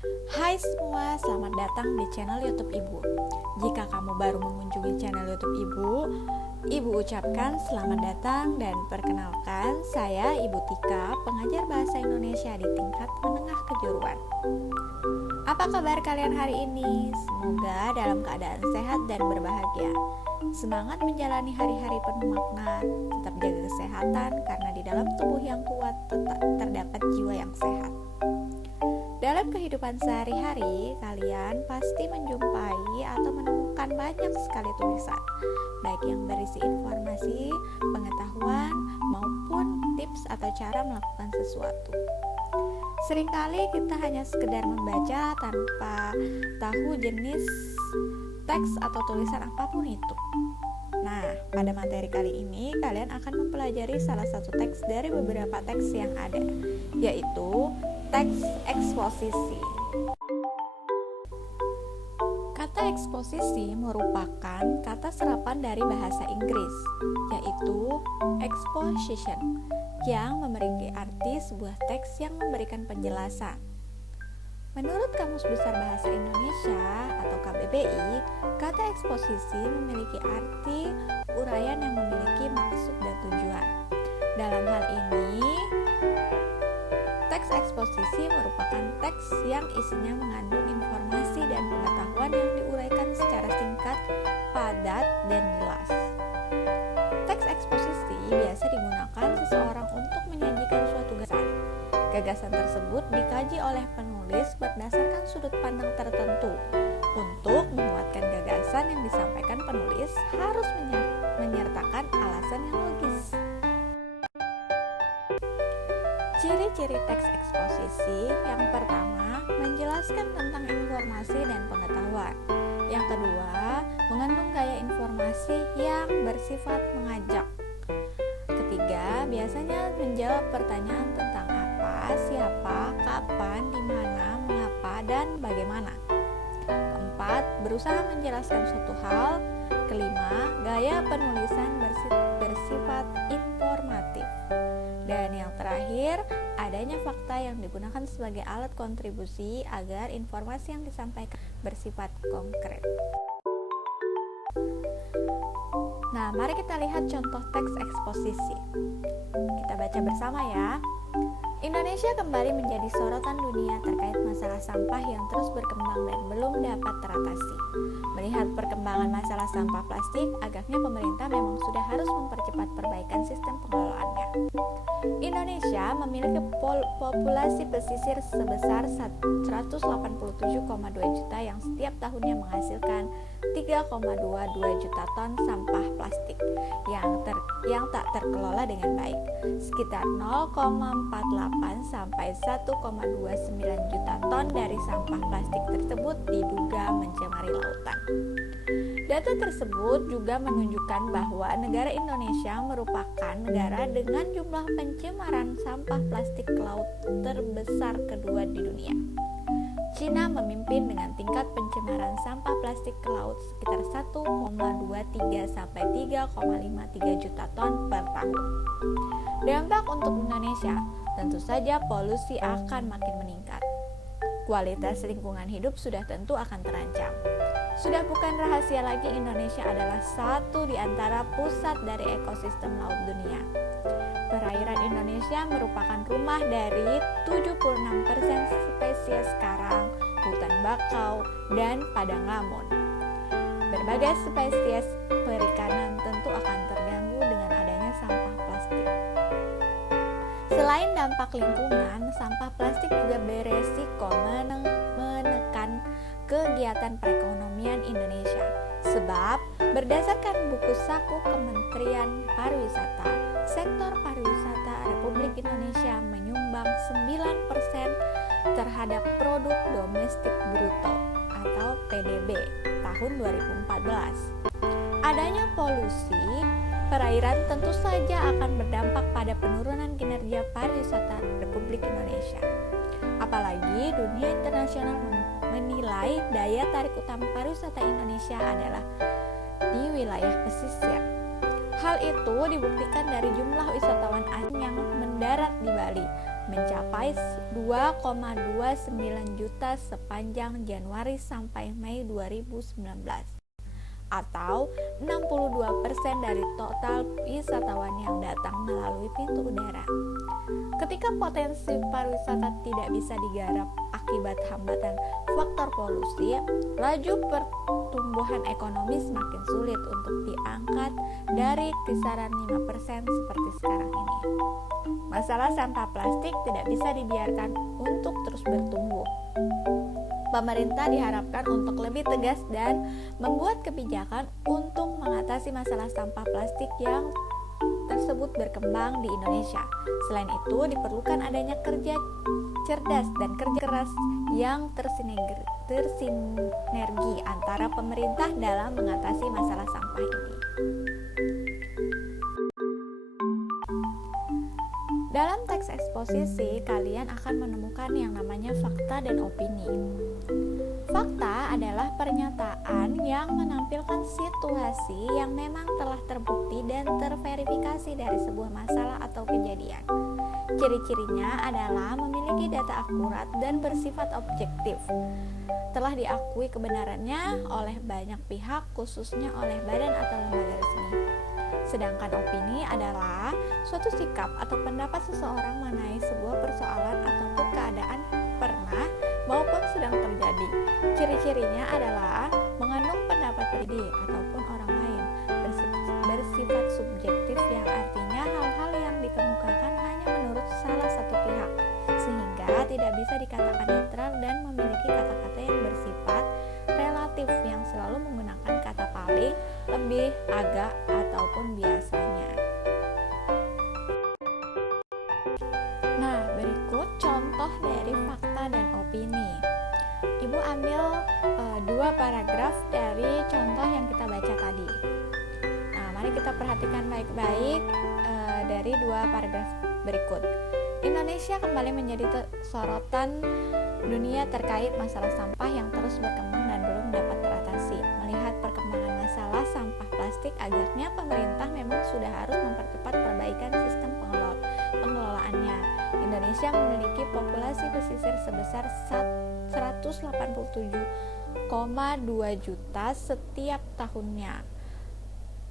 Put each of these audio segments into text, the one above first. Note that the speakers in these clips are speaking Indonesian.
Hai semua, selamat datang di channel YouTube Ibu. Jika kamu baru mengunjungi channel YouTube Ibu ucapkan selamat datang dan perkenalkan, saya Ibu Tika, pengajar bahasa Indonesia di tingkat menengah kejuruan. Apa kabar kalian hari ini? Semoga dalam keadaan sehat dan berbahagia. Semangat menjalani hari-hari penuh makna, tetap jaga kesehatan karena di dalam tubuh yang kuat terdapat jiwa yang sehat. Dalam kehidupan sehari-hari, kalian pasti menjumpai atau menemukan banyak sekali tulisan, baik yang berisi informasi, pengetahuan, maupun tips atau cara melakukan sesuatu. Seringkali kita hanya sekedar membaca tanpa tahu jenis teks atau tulisan apapun itu. Nah, pada materi kali ini kalian akan mempelajari salah satu teks dari beberapa teks yang ada, yaitu teks eksposisi. Kata eksposisi merupakan kata serapan dari bahasa Inggris, yaitu exposition, yang memiliki arti sebuah teks yang memberikan penjelasan. Menurut Kamus Besar Bahasa Indonesia atau KBBI, kata eksposisi memiliki arti uraian yang memiliki maksud dan tujuan. Dalam hal ini, teks eksposisi merupakan teks yang isinya mengandung informasi dan pengetahuan yang diuraikan secara singkat, padat, dan jelas. Teks eksposisi biasa digunakan seseorang untuk menyajikan suatu gagasan. Gagasan tersebut dikaji oleh penulis berdasarkan sudut pandang tertentu. Untuk menguatkan gagasan yang disampaikan penulis harus menyertakan alasan yang logis. Ciri-ciri teks eksposisi: yang pertama, menjelaskan tentang informasi dan pengetahuan. Yang kedua, mengandung gaya informasi yang bersifat mengajak. Ketiga, biasanya menjawab pertanyaan tentang apa, siapa, kapan, di mana, mengapa, dan bagaimana. Keempat, berusaha menjelaskan suatu hal. Kelima, gaya penulisan bersifat informatif. Dan yang terakhir, adanya fakta yang digunakan sebagai alat kontribusi agar informasi yang disampaikan bersifat konkret. Nah, mari kita lihat contoh teks eksposisi. Kita baca bersama ya. Indonesia kembali menjadi sorotan dunia terkait masalah sampah yang terus berkembang dan belum dapat teratasi. Melihat perkembangan masalah sampah plastik, agaknya pemerintah memang sudah harus mempercepat perbaikan sistem pengelolaannya. Indonesia memiliki populasi pesisir sebesar 187,2 juta yang setiap tahunnya menghasilkan 3,22 juta ton sampah plastik yang tak terkelola dengan baik. Sekitar 0,48 sampai 1,29 juta ton dari sampah plastik tersebut diduga mencemari lautan. Data tersebut juga menunjukkan bahwa negara Indonesia merupakan negara dengan jumlah pencemaran sampah plastik laut terbesar kedua di dunia. Cina memimpin dengan tingkat pencemaran sampah plastik ke laut sekitar 1,23 sampai 3,53 juta ton per tahun. Dampak untuk Indonesia, tentu saja polusi akan makin meningkat. Kualitas lingkungan hidup sudah tentu akan terancam. Sudah bukan rahasia lagi Indonesia adalah satu di antara pusat dari ekosistem laut dunia. Perairan Indonesia merupakan rumah dari 76% spesies karang, hutan bakau, dan padang lamun. Berbagai spesies perikanan tentu akan terganggu dengan adanya sampah plastik. Selain dampak lingkungan, sampah plastik juga beresiko menekan kegiatan perekonomian Indonesia. Sebab berdasarkan buku saku Kementerian Pariwisata, sektor pariwisata Republik Indonesia menyumbang 9% terhadap produk domestik bruto atau PDB tahun 2014. Adanya polusi perairan tentu saja akan berdampak pada penurunan kinerja pariwisata Republik Indonesia. Apalagi dunia internasional menilai daya tarik utama pariwisata Indonesia adalah di wilayah pesisir. Hal itu dibuktikan dari jumlah wisatawan asing yang mendarat di Bali mencapai 2,29 juta sepanjang Januari sampai Mei 2019, atau 62% dari total wisatawan yang datang melalui pintu udara. Ketika potensi pariwisata tidak bisa digarap akibat hambatan faktor polusi, laju pertumbuhan ekonomi semakin sulit untuk diangkat dari kisaran 5% seperti sekarang ini. Masalah sampah plastik tidak bisa dibiarkan untuk terus bertumbuh. Pemerintah diharapkan untuk lebih tegas dan membuat kebijakan untuk mengatasi masalah sampah plastik yang tersebut berkembang di Indonesia. Selain itu, diperlukan adanya kerja cerdas dan kerja keras yang tersinergi antara pemerintah dalam mengatasi masalah sampah ini. Dalam teks eksposisi, kalian akan menemukan yang namanya fakta dan opini. Fakta adalah pernyataan yang menampilkan situasi yang memang telah terbukti dan terverifikasi dari sebuah masalah atau kejadian. Ciri-cirinya adalah memiliki data akurat dan bersifat objektif. Telah diakui kebenarannya oleh banyak pihak, khususnya oleh badan atau lembaga resmi. Sedangkan opini adalah suatu sikap atau pendapat seseorang mengenai sebuah persoalan ataupun keadaan pernah maupun sedang terjadi. Ciri-cirinya adalah mengandung pendapat pribadi ataupun orang lain, bersifat subjektif yang artinya hal-hal yang dikemukakan hanya menurut salah satu pihak, sehingga tidak bisa dikatakan netral dan memiliki kata-kata yang bersifat relatif yang selalu menggunakan kata paling, lebih, agak, ataupun biasanya. Nah, berikut contoh dari fakta dan opini. Ibu ambil 2 paragraf dari contoh yang kita baca tadi. Nah, mari kita perhatikan baik-baik dari 2 paragraf berikut. Indonesia kembali menjadi sorotan dunia terkait masalah sampah yang terus berkembang dan belum dapat teratasi. Melihat perkembangan masalah sampah plastik, agaknya pemerintah memang sudah harus mempercepat perbaikan sistem pengelolaannya. Indonesia memiliki populasi pesisir sebesar 187,2 juta setiap tahunnya,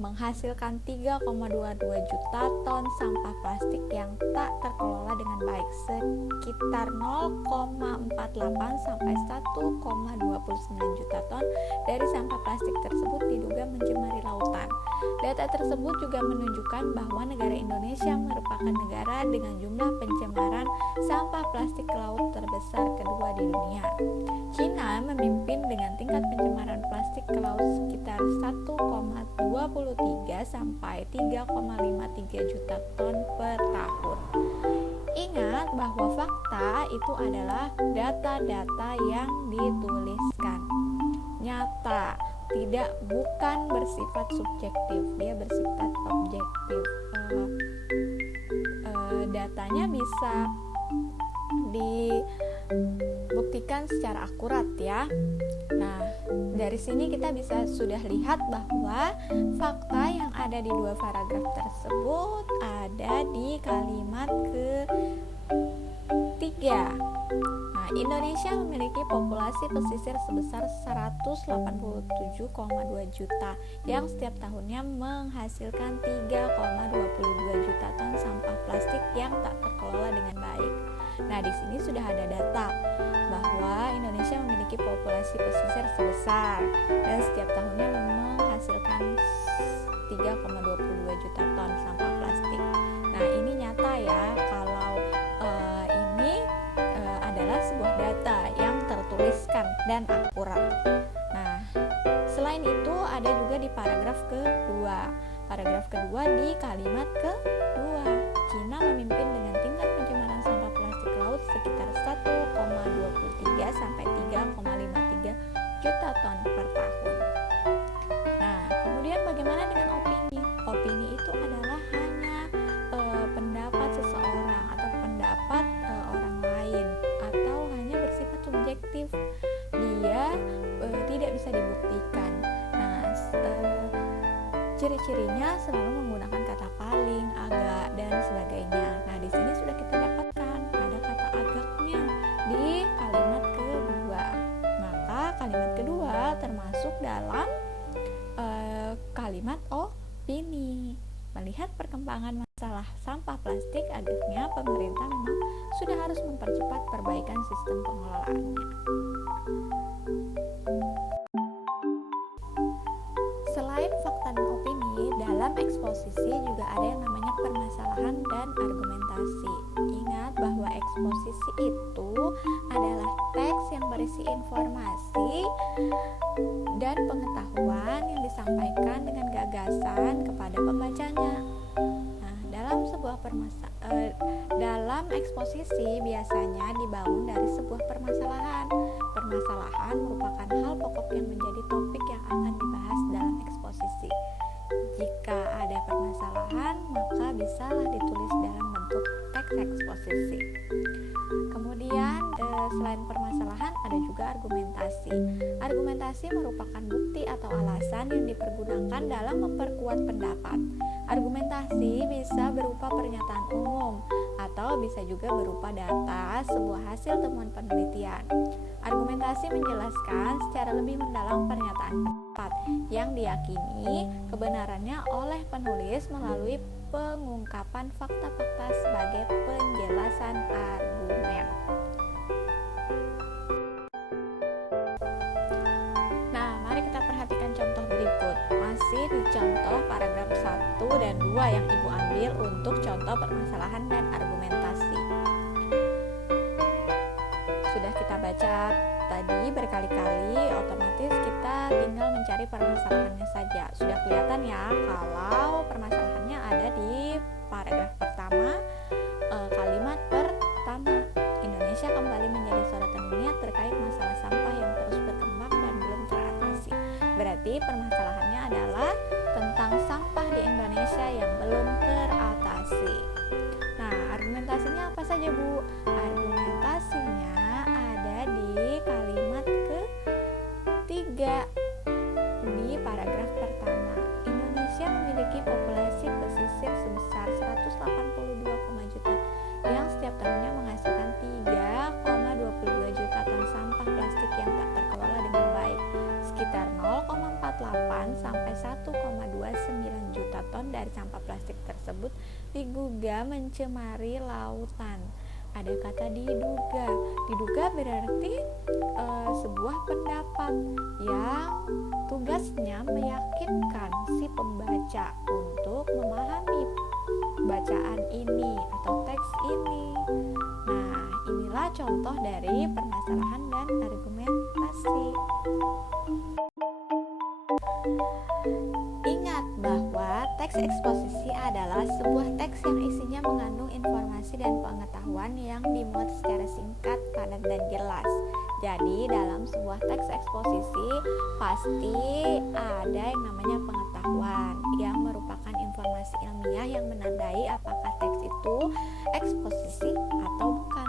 menghasilkan 3,22 juta ton sampah plastik yang tak terkelola dengan baik, sekitar 0,48 sampai 1,29 juta ton dari sampah plastik tersebut diduga mencemari lautan. Data tersebut juga menunjukkan bahwa negara Indonesia merupakan negara dengan jumlah pencemaran sampah plastik laut terbesar kedua di dunia. China memimpin dengan tingkat pencemaran plastik ke laut sekitar 1,23 sampai 3,53 juta ton per tahun. Ingat bahwa fakta itu adalah data-data yang dituliskan, nyata, bukan bersifat subjektif, dia bersifat objektif. Datanya bisa dibuktikan secara akurat ya. Nah, dari sini kita sudah lihat bahwa fakta yang ada di 2 paragraf tersebut ada di kalimat ketiga. Nah, Indonesia memiliki populasi pesisir sebesar 187,2 juta yang setiap tahunnya menghasilkan 3,22 juta ton sampah plastik yang tak terkelola dengan baik. Nah, di sini sudah ada data bahwa Indonesia memiliki populasi pesisir sebesar dan setiap tahunnya menghasilkan 3,22 juta ton sampah plastik. Nah, ini nyata ya kalau ini adalah sebuah data yang tertuliskan dan akurat. Nah, selain itu ada juga di paragraf kedua. Paragraf kedua di kalimat kedua, Cina memimpin dengan tingkat pencemaran sampah plastik laut sekitar 1,23 sampai 3,53 juta ton per tahun. Nah, kemudian bagaimana dengan opini? Opini itu adalah hanya pendapat seseorang atau pendapat orang lain, atau hanya bersifat subjektif. Dia tidak bisa dibuktikan. Nah, ciri-cirinya selalu menggunakan kata paling, agak, dan sebagainya. Nah, di sini sudah kita dapatkan Melihat perkembangan masalah sampah plastik, akhirnya pemerintah memang sudah harus mempercepat perbaikan sistem pengelolaannya. Selain fakta dan opini, dalam eksposisi juga ada yang namanya permasalahan dan argumentasi. Ingat bahwa eksposisi itu adalah teks yang berisi informasi dan pengetahuan yang disampaikan dengan gagasan kepada pembacanya. Nah, dalam eksposisi biasanya dibangun dari sebuah permasalahan. Permasalahan merupakan hal pokok yang menjadi topik yang akan dibahas dalam eksposisi. Jika ada permasalahan, maka bisalah ditulis dalam bentuk teks eksposisi. Kemudian selain permasalahan ada juga argumentasi. Argumentasi merupakan bukti atau alasan yang dipergunakan dalam memperkuat pendapat. Argumentasi bisa berupa pernyataan umum atau bisa juga berupa data sebuah hasil temuan penelitian. Argumentasi menjelaskan secara lebih mendalam pernyataan pendapat yang diyakini kebenarannya oleh penulis melalui pengungkapan fakta-fakta sebagai penjelasan argumen. Nah, mari kita perhatikan contoh berikut. Masih di contoh paragraf 1 dan 2 yang Ibu ambil untuk contoh permasalahan dan argumentasi. Sudah kita baca tadi berkali-kali, otomatis kita tinggal mencari permasalahannya saja. Sudah kelihatan ya kalau permasalahannya ada di paragraf pertama, kalimat pertama. Indonesia kembali menjadi sorotan dunia terkait masalah sampah yang terus berkembang dan belum teratasi. Berarti permasalahannya adalah tentang sampah di Indonesia yang belum teratasi. Nah, argumentasinya apa saja, Bu? Argumentasinya ada di kalimat ketiga di paragraf pertama. Indonesia memiliki populasi pesisir sebesar 182, juta yang setiap tahunnya menghasilkan 3,22 juta ton sampah plastik yang tak terkelola dengan baik. Sekitar 0,48 sampai 1,29 juta ton dari sampah plastik tersebut diduga mencemari lautan. Ada kata diduga. Diduga berarti sebuah pendapat yang tugasnya meyakinkan si pembaca untuk memahami bacaan ini atau teks ini. Nah, inilah contoh dari permasalahan dan argumentasi. Ingat bahwa teks eksposisi adalah sebuah teks yang isinya mengandung informasi dan pengetahuan yang dimuat secara singkat, padat, dan jelas. Jadi dalam sebuah teks eksposisi pasti ada yang namanya pengetahuan yang merupakan informasi ilmiah yang menandai apakah teks itu eksposisi atau bukan.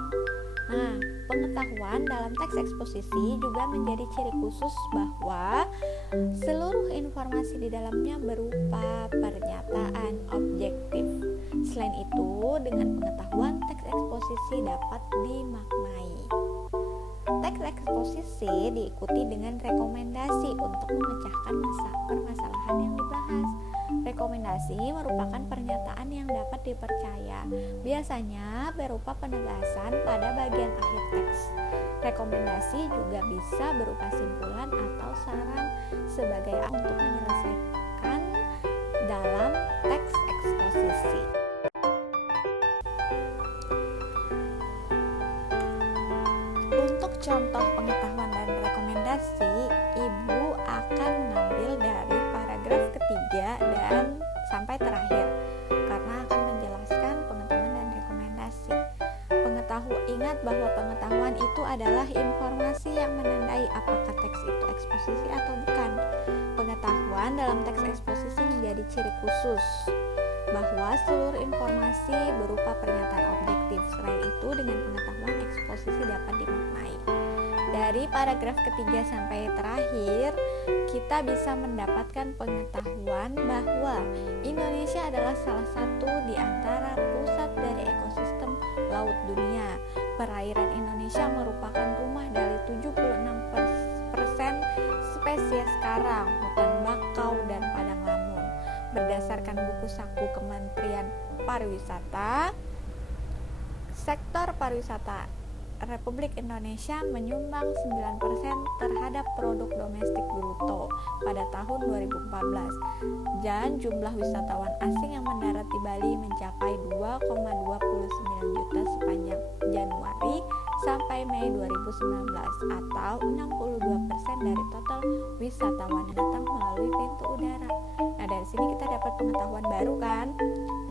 Nah, pengetahuan dalam teks eksposisi juga menjadi ciri khusus bahwa seluruh informasi di dalamnya berupa pernyataan objektif. Selain itu, dengan pengetahuan teks eksposisi dapat dimaknai. Teks eksposisi diikuti dengan rekomendasi untuk memecahkan permasalahan yang dibahas. Rekomendasi merupakan pernyataan yang dapat dipercaya, biasanya berupa penegasan pada bagian akhir teks. Rekomendasi juga bisa berupa simpulan atau saran sebagai untuk menyelesaikan dalam teks eksposisi. Untuk contoh pengetahuan dan rekomendasi, Ibu akan mengambil dari paragraf ketiga dan sampai terakhir karena akan menjelaskan pengetahuan dan rekomendasi. Ingat bahwa pengetahuan itu adalah informasi yang menandai apakah teks itu eksposisi atau bukan. Pengetahuan dalam teks eksposisi menjadi ciri khusus bahwa seluruh informasi berupa pernyataan objektif. Selain itu, dengan pengetahuan eksposisi dapat dimaknai. Dari paragraf ketiga sampai terakhir, kita bisa mendapatkan pengetahuan bahwa Indonesia adalah salah satu di antara pusat dari ekosistem laut dunia. Perairan Indonesia merupakan rumah dari 76% spesies karang, hutan bakau, dan padang lamun. Berdasarkan buku saku pariwisata. Sektor pariwisata Republik Indonesia menyumbang 9% terhadap produk domestik bruto pada tahun 2014, dan jumlah wisatawan asing yang mendarat di Bali mencapai 2,29 juta sepanjang Januari sampai Mei 2019, atau 62% dari total wisatawan yang datang melalui pintu udara. Nah, dari sini kita dapat pengetahuan baru kan?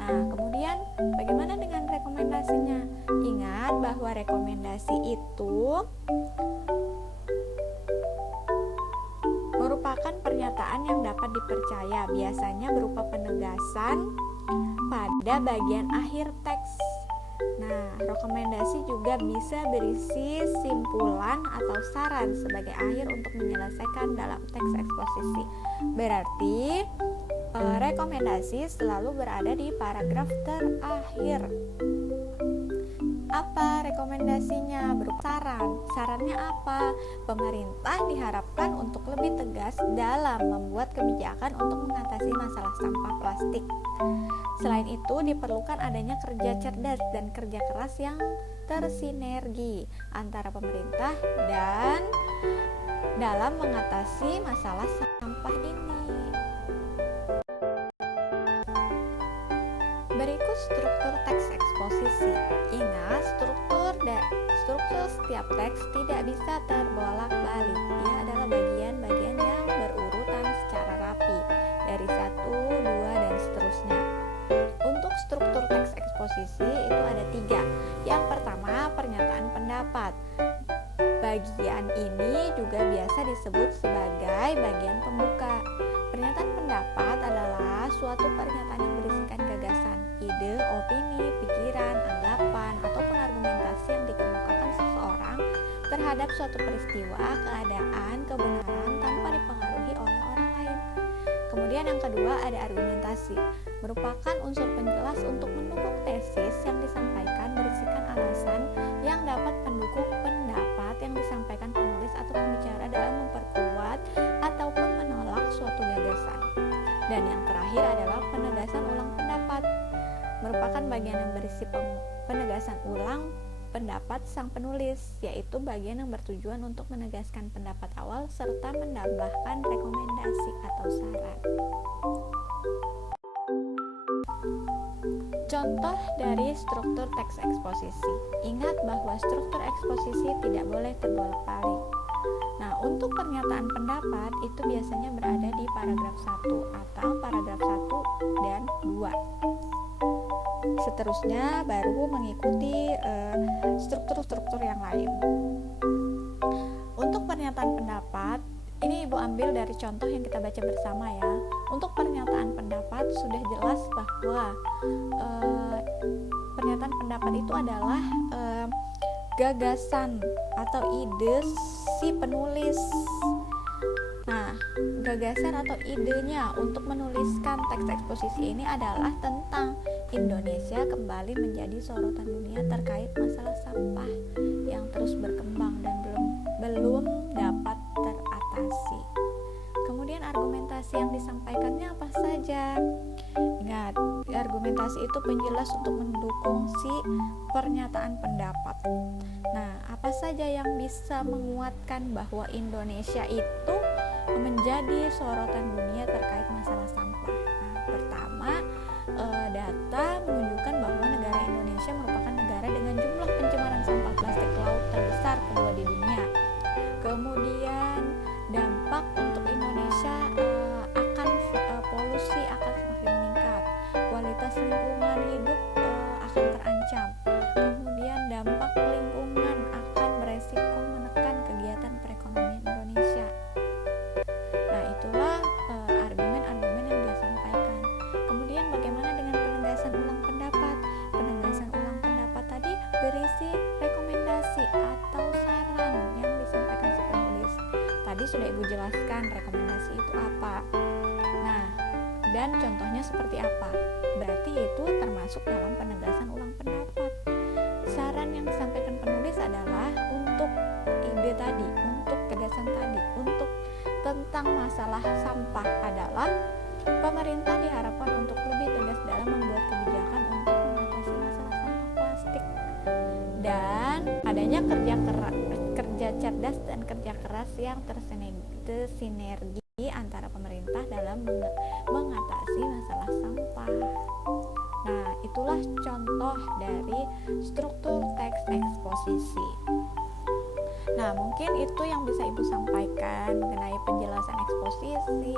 Nah, kemudian bagaimana dengan rekomendasinya? Ingat bahwa rekomendasi itu merupakan pernyataan yang dapat dipercaya, biasanya berupa penegasan pada bagian akhir teks. Nah, rekomendasi juga bisa berisi simpulan atau saran sebagai akhir untuk menyelesaikan dalam teks eksposisi. Berarti rekomendasi selalu berada di paragraf terakhir. Apa rekomendasinya? Berupa saran. Sarannya apa? Pemerintah diharapkan untuk lebih tegas dalam membuat kebijakan untuk mengatasi masalah sampah plastik. Selain itu, diperlukan adanya kerja cerdas dan kerja keras yang tersinergi antara pemerintah dan dalam mengatasi masalah sampah ini. Berikut struktur teks eksposisi. Ingat, struktur setiap teks tidak bisa terbolak-balik. Ia adalah bagian-bagian yang berurutan secara rapi dari 1, 2, dan seterusnya. Untuk struktur teks eksposisi itu ada 3. Yang pertama, pernyataan pendapat. Bagian ini juga biasa disebut sebagai bagian pembuka. Pernyataan pendapat adalah suatu pernyataan yang berisikan gagasan, ide, opini, pikiran, anggapan, ataupun argumentasi yang dikemukakan seseorang terhadap suatu peristiwa, keadaan, kebenaran tanpa dipengaruhi oleh orang lain. Kemudian yang kedua ada argumentasi, merupakan unsur penjelas untuk mendukung tesis yang disampaikan, berisikan alasan yang dapat mendukung pendapat yang disampaikan penulis atau pembicara dalam memperkuat ataupun menolak suatu gagasan. Dan yang terakhir adalah penegasan ulang pendapat, merupakan bagian yang berisi penegasan ulang pendapat sang penulis, yaitu bagian yang bertujuan untuk menegaskan pendapat awal serta menambahkan rekomendasi atau saran. Contoh dari struktur teks eksposisi. Ingat bahwa struktur eksposisi tidak boleh terbolak-balik. Nah, untuk pernyataan pendapat itu biasanya berada di paragraf 1 atau paragraf 1 dan 2. Seterusnya baru mengikuti struktur-struktur yang lain. Untuk pernyataan pendapat, ini Ibu ambil dari contoh yang kita baca bersama ya. Untuk pernyataan pendapat sudah jelas bahwa pernyataan pendapat itu adalah gagasan atau ide si penulis. Nah, gagasan atau idenya untuk menuliskan teks eksposisi ini adalah tentang Indonesia kembali menjadi sorotan dunia terkait masalah sampah yang terus berkembang dan belum dapat teratasi. Kemudian argumentasi yang disampaikannya apa saja? Ingat, argumentasi itu penjelas untuk mendukung si pernyataan pendapat. Nah, apa saja yang bisa menguatkan bahwa Indonesia itu menjadi sorotan dunia terkait masalah sampah? Nah, pertama, data menunjukkan bahwa negara Indonesia merupakan negara dengan jumlah pencemaran sampah plastik laut terbesar kedua di dunia. Kemudian dampak untuk Indonesia akan polusi akan semakin meningkat, kualitas lingkungan hidup akan terancam. Kemudian dampak lingkungan akan beresiko menekan kegiatan perekonomian Indonesia. Nah, itulah argumen-argumen yang dia sampaikan. Kemudian bagaimana dengan penegasan ulang pendapat? Penegasan ulang pendapat tadi berisi rekomendasi atau saran yang disampaikan si penulis. Tadi sudah Ibu jelaskan rekomendasi itu apa. Nah, dan contohnya seperti apa? Berarti itu termasuk dalam penegasan ulang pendapat. Saran yang disampaikan penulis adalah untuk ide tadi, untuk gagasan tadi, untuk tentang masalah sampah adalah Pemerintah diharapkan untuk lebih tegas dalam membuat kebijakan untuk mengatasi masalah sampah plastik, dan adanya kerja cerdas dan kerja keras yang tersinergi antara pemerintah dalam mengatasi masalah sampah. Nah, itulah contoh dari struktur teks eksposisi. Nah, mungkin itu yang bisa Ibu sampaikan mengenai penjelasan eksposisi,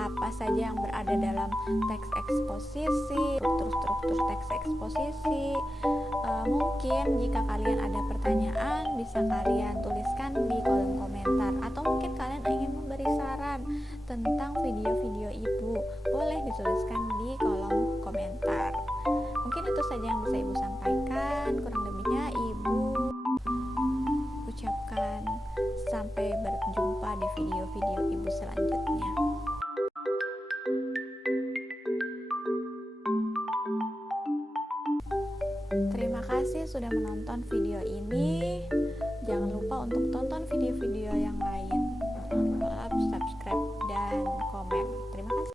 apa saja yang berada dalam teks eksposisi, struktur teks eksposisi. Mungkin jika kalian ada pertanyaan, bisa kalian tuliskan di kolom komentar, atau mungkin kalian ingin memberi saran tentang video-video Ibu, boleh dituliskan di kolom komentar. Mungkin itu saja yang bisa Ibu sampaikan, kurang lebihnya Ibu ucapkan sampai berjumpa di video-video Ibu selanjutnya. Terima kasih sudah menonton video ini. Jangan lupa untuk tonton video-video yang lain. Jangan lupa subscribe dan komen. Terima kasih.